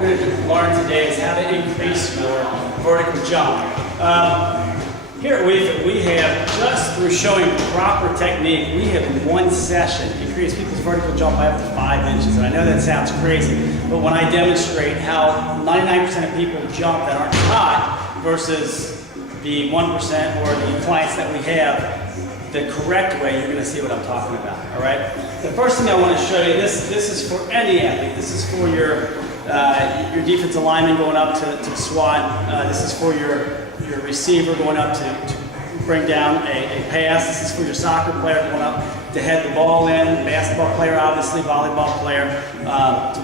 we're going to learn today is how to increase your vertical jump. Here at WieFit, we have, just through showing proper technique, we have in one session increased people's vertical jump by up to 5 inches. And I know that sounds crazy, but when I demonstrate how 99% of people jump that aren't taught versus the 1% or the clients that we have, the correct way, you're going to see what I'm talking about, all right? The first thing I want to show you, this is for any athlete. This is for your defensive lineman going up to SWAT. This is for your receiver going up to bring down a pass. This is for your soccer player going up to head the ball in. Basketball player, obviously, volleyball player.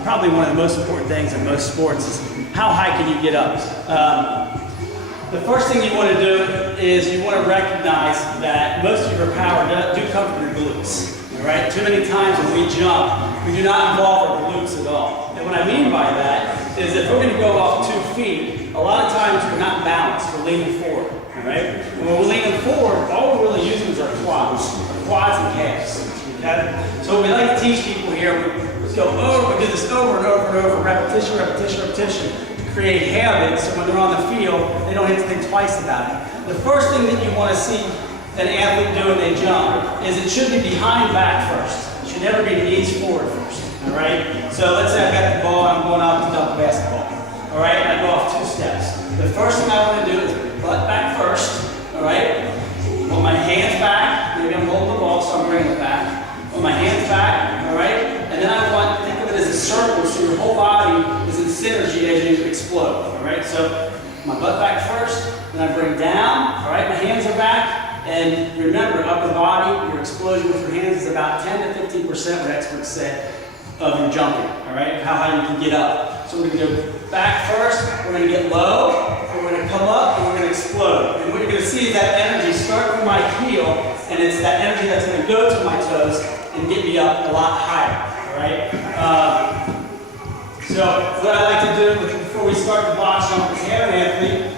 Probably one of the most important things in most sports is how high can you get up? The first thing you want to do is you want to recognize that most of your power do come from your glutes. All right? Too many times when we jump, we do not involve our glutes at all. And what I mean by that is if we're going to go off 2 feet, a lot of times we're not balanced, we're leaning forward. All right? And when we're leaning forward, all we're really using is our quads and calves. Okay? So what we like to teach people here, we go over, we do this over and over and over, repetition, repetition, repetition. Create habits so when they're on the field, they don't have to think twice about it. The first thing that you want to see an athlete do when they jump is it should be behind back first. It should never be knees forward first. All right? So let's say I've got the ball and I'm going out to dunk a basketball. All right? I go off 2 steps. The first thing I want to do is butt back first. All right? Put my hands back. Maybe I'm holding the ball, so I'm bringing it back. Put my hands back. All right? And then I want to think of it as a circle so your whole body is in synergy as you explode. All right? So my butt back first, then I bring down. All right? My hands are back. And remember, upper body, your explosion with your hands is about 10 to 15%, what experts say, of your jumping. All right? How high you can get up. So we're going to go back first. We're going to get low. We're going to come up, and we're going to explode. And what you're going to see is that energy start from my heel, and it's that energy that's going to go to my toes and get me up a lot higher. All right? So what I like to do before we start the box jump is have an athlete.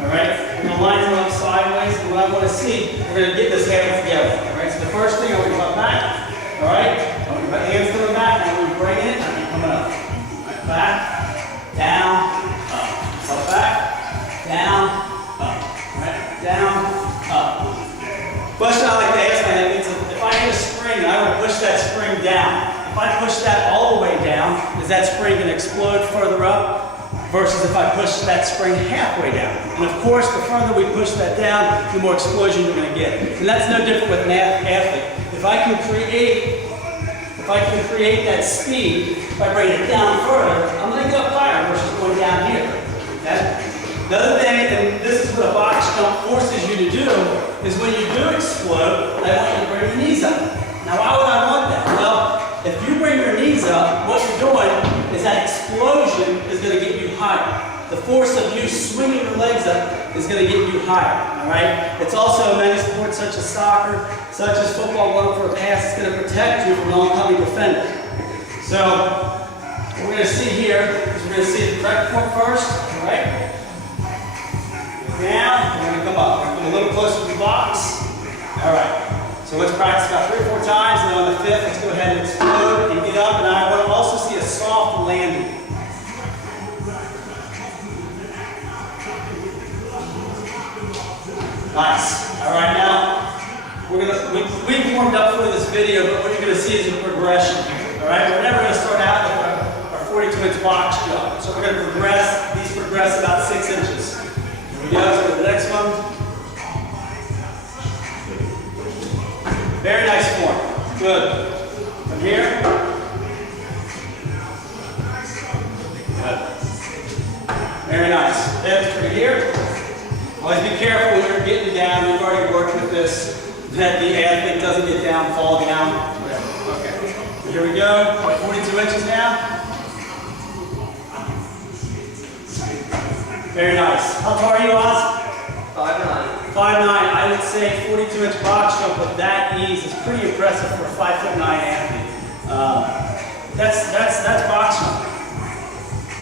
All right? We're going to line them up sideways, and what I want to see, we're going to get this habit together. All right? So the first thing, I want to come back. All right? I want my hands coming back, and I want to bring it, and I keep coming up. All right, back, down, up. Up back, down, up. All right? Down, up. Question I like to ask my athletes is, if I hit a spring and I want to push that spring down, if I push that all the way down, is that spring going to explode further up? Versus if I push that spring halfway down. And of course, the further we push that down, the more explosion you're going to get. And that's no different with an athlete. If I can create that speed by bringing it down further, I'm going to get up higher versus going down here. Okay? Another thing, and this is what a box jump forces you to do, is when you do explode, I want you to bring your knees up. Now, why would I want that? Well, if you bring your knees up, what you're doing is that explosion is going to get you higher. The force of you swinging your legs up is going to get you higher, all right? It's also many sports such as soccer, such as football, going for a pass, it's going to protect you from an oncoming defender. So, what we're going to see here is we're going to see the correct foot first, all right? Down, we're going to come up. We're going to come a little closer to the box. All right. So let's practice about 3 or 4 times, and on the 5th, let's go ahead and explode and get up. And I want to also see a soft landing. Nice. All right, now we've warmed up for this video, but what you're going to see is a progression. All right, we're never going to start out with our 42-inch box jump. So we're going to progress. These progress about 6 inches. Here we go. So the next one. Very nice form. Good. From here. Good. Very nice. Hips from here. Always be careful when you're getting down. We've already worked with this, that the athlete doesn't get down, fall down, whatever. Okay. Here we go. 42 inches now. Very nice. How tall are you, Oz? 5'9". 5'9". I would say 42-inch box jump with that ease is pretty impressive for a 5'9" athlete. That's box jump.